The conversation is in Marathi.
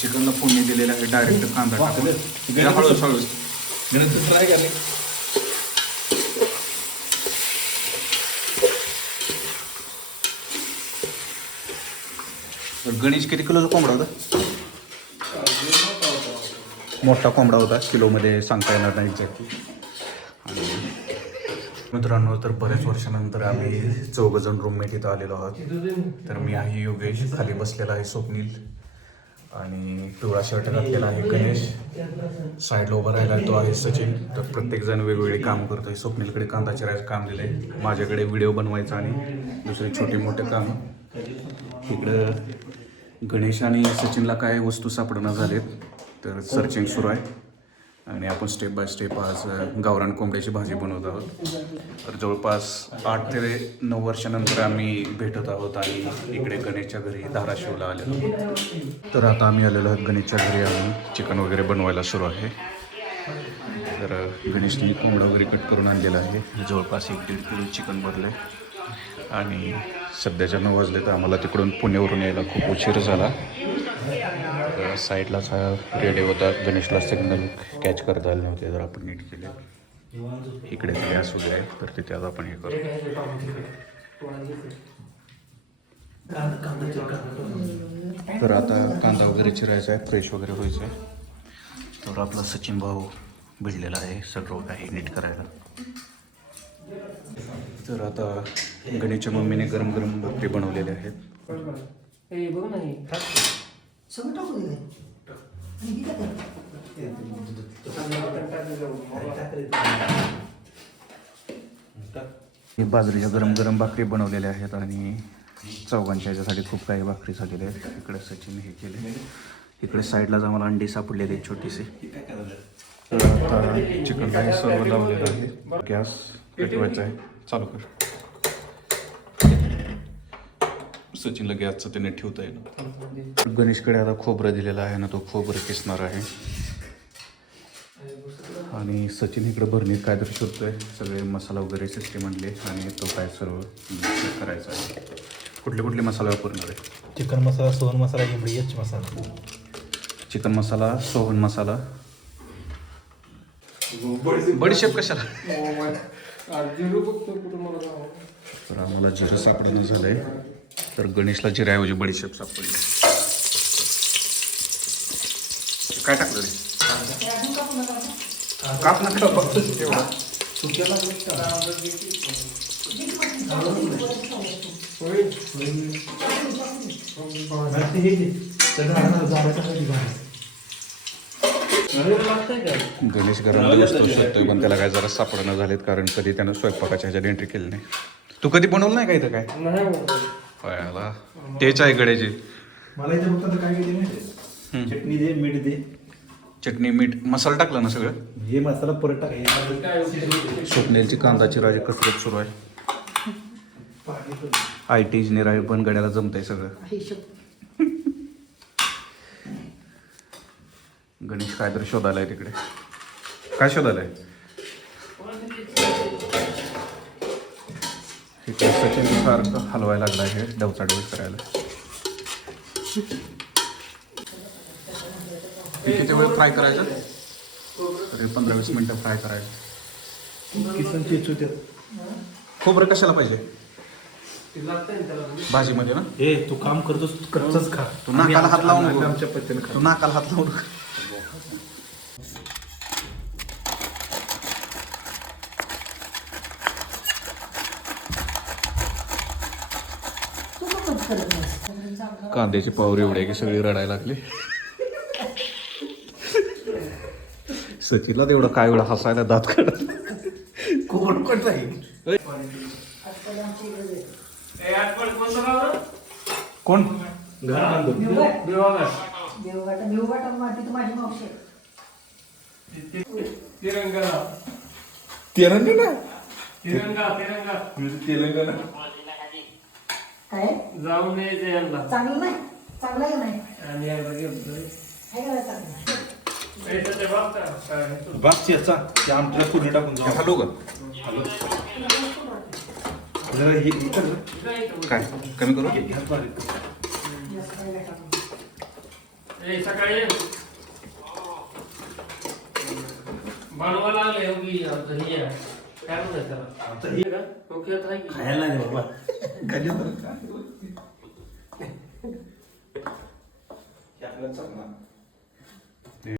चिकनला फोडणी दिलेलं आहे. डायरेक्ट कांदा टाकून हळूहळू ट्राय करणे. गणेश किती किलोचा कोंबडा होता? मोठा कोंबडा होता, किलोमध्ये सांगता येणार नाही एक्झॅक्टली. आणि मित्रांनो, तर बऱ्याच वर्षानंतर आम्ही चौघजण रूममेट इथं आलेलो आहोत. तर मी आहे योगेश, खाली बसलेला आहे स्वप्नील, आणि पिवळा शर्ट घातलेला आहे गणेश, साईडला उभा राहिला तो आहे सचिन. तर प्रत्येकजण वेगवेगळे काम करतोय. स्वप्नीलकडे कांदा चिरायचं काम दिलं आहे, माझ्याकडे व्हिडिओ बनवायचं आणि दुसरे छोटे मोठे काम. इकडं गणेश आणि सचिनला काय वस्तू सापडणं झालेत, तर सर्चिंग सुरू आहे. आणि आपण स्टेप बाय स्टेप आज गावरान कोंबड्याची भाजी बनवत आहोत. तर जवळपास 8 ते 9 वर्षानंतर आम्ही भेटत आहोत आणि इकडे गणेशच्या घरी धाराशिवला आलेलो आहोत. तर आता आम्ही आलेलो आहोत गणेशच्या घरी आणि चिकन वगैरे बनवायला सुरू आहे. तर गणेशने कोंबडा वगैरे कट करून आणलेला आहे. जवळपास 1-1.5 किलो चिकन भरलं आहे. आणि सध्याच्या 9 वाजले तर आम्हाला तिकडून पुण्यावरून यायला खूप उशीर झाला. साईडलाच हा रेडिओ होता, गणेशला सिग्नल कॅच करता आले नव्हते, तर आपण नीट केले. इकडे गॅस वगैरे आहे, तर तिथे आता आपण हे करू. तर आता कांदा वगैरे चिरायचा आहे, फ्रेश वगैरे व्हायचं आहे. तर आपला सचिन भाऊ भिडलेला आहे सगळं काही नीट करायला. तर आता गणेशच्या मम्मीने गरम गरम भाकरी बनवलेले आहेत. बाजरीच्या गरम गरम भाकरी बनवलेल्या आहेत आणि चौघांच्या ह्याच्यासाठी खूप काही भाकरी झालेल्या आहेत. इकडे सचिन हे केले. इकडे साईडलाच आम्हाला अंडी सापडलेली आहेत छोटीशी. तर आता चिकनला हे सर्व लावलेलं आहे. गॅस पेटवायचा आहे, चालू कर. सचिनला गॅसचं त्याने ठेवता येईल. गणेशकडे आता खोबरं दिलेलं आहे ना, तो खोबरं किसणार आहे. आणि सचिन इकडे भरणीत काय तर शोधतोय, सगळे मसाला वगैरे सिस्टीम आणले आणि तो काय सर्व करायचा आहे. कुठले कुठले मसाले वापरणार आहे? चिकन मसाला, सोहन मसाला, इमडीएच मसाला. चिकन मसाला, सोहन मसाला, बडीशेप कशाला? तर आम्हाला जिरं सापडणं झालंय, तर गणेशला जिऱ्याऐवजी बडीशेप सापडली. काय टाकलं रे? काप नका फक्त एवढा. गणेश गरम वस्तू शोधतोय, पण त्याला काय जरा सापडणं झालेत, कारण कधी त्यानं स्वयंपाकाच्या ह्याच्यात एंट्री केली नाही. तू कधी बनवलं नाही का इथं काय? आला तेच आहे गड्याचे. मला इथे फक्त काय केली माहिती, चटणी दे, मीठ दे. चटणी मीठ मसाला टाकला ना सगळं. हे मसाला परत टाकायचा. स्वप्नेलची कांदाची राजी कसरत सुरू आहे. IT इंजिनियर आहे, पण गड्याला जमतंय सगळं. गणेश काय तरी शोधायला आहे तिकडे. काय शोधायला आहे? इकडे सचिन सारखं हलवायला लागला आहे, डवचाडवच करायला. किती वेळ फ्राय करायचं? तरी 15-20 मिनटं फ्राय करायचं. किसन चेचू. खोबरं कशाला पाहिजे भाजीमध्ये ना? ए तू काम करतोस, कच्चंच खा. तू नाकाला हात लावून नको. आमच्या पद्धतीने खा. तू नाकाला हात लावून नको. कांद्याची पावर एवढी की सगळी रडायला लागली. सचिनला तेवढं काय वेळा हसायला दात काढत. कोण कोण जाईल? कोण? घर बांधून तेलंगणा. तेलंगणा काय जाऊन यायचं चांगलं नाही, चांगलं आहे नाही. बागची याचा ते आमच्या पुढे टाकून जाऊ. हॅलो का? हॅलो जरा हे काय कमी करू? सकाळी बनवा लागले उगी आता हे काय म्हणतात त्याला आता हे का डोक्यात आहे की? खायला नाही बाबा गजब हे आपल्याला चालणार